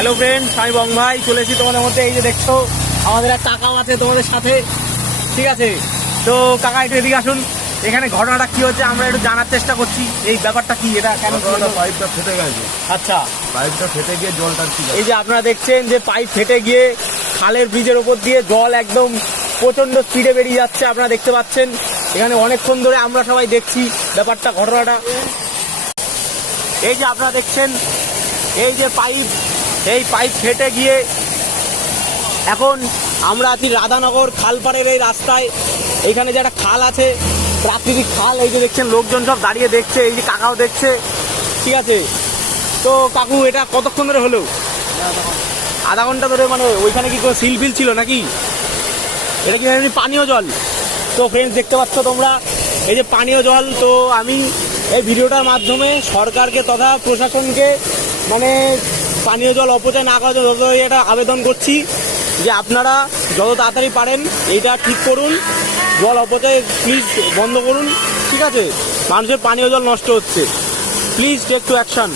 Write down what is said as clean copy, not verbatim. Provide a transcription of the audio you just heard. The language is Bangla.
হ্যালো ফ্রেন্ডস, আমি বং ভাই চলে এসেছি তোমাদের মধ্যে। এই যে দেখছো আমাদের এক কাকাও আছে তোমাদের সাথে, ঠিক আছে? তো কাকা একটু এদিকে আসুন। এখানে ঘটনাটা কি হচ্ছে আমরা একটু জানার চেষ্টা করছি। এই ব্যাপারটা কি, এটা কেন? পাইপটা ফেটে গেছে। আচ্ছা, পাইপটা ফেটে গিয়ে জলটা এই যে আপনারা দেখছেন যে পাইপ ফেটে গিয়ে খালের ব্রিজের ওপর দিয়ে জল একদম প্রচন্ড স্পিডে বেরিয়ে যাচ্ছে। আপনারা দেখতে পাচ্ছেন এখানে অনেকক্ষণ ধরে আমরা সবাই দেখছি ব্যাপারটা, ঘটনাটা। এই যে আপনারা দেখছেন এই যে এই পাইপ ফেটে গিয়ে এখন আমরা আছি রাধানগর খালপাড়ের এই রাস্তায়। এইখানে যে একটা খাল আছে, প্রাকৃতিক খাল, এই যে দেখছেন লোকজন সব দাঁড়িয়ে দেখছে, এই যে কাকাও দেখছে, ঠিক আছে? তো কাকু এটা কতক্ষণ ধরে হলো? আধা ঘন্টা ধরে। মানে ওইখানে কি কোনো সিল ছিল নাকি? এটা কি এমনি পানীয় জল? তো ফ্রেন্ডস দেখতে পাচ্ছ তোমরা এই যে পানীয় জল। তো আমি এই ভিডিওটার মাধ্যমে সরকারকে তথা প্রশাসনকে মানে পানীয় জল অপচয় না করার জন্য এটা আবেদন করছি যে আপনারা যত তাড়াতাড়ি পারেন এইটা ঠিক করুন, জল অপচয় প্লিজ বন্ধ করুন, ঠিক আছে? মানুষের পানীয় জল নষ্ট হচ্ছে, প্লিজ টেক টু অ্যাকশন।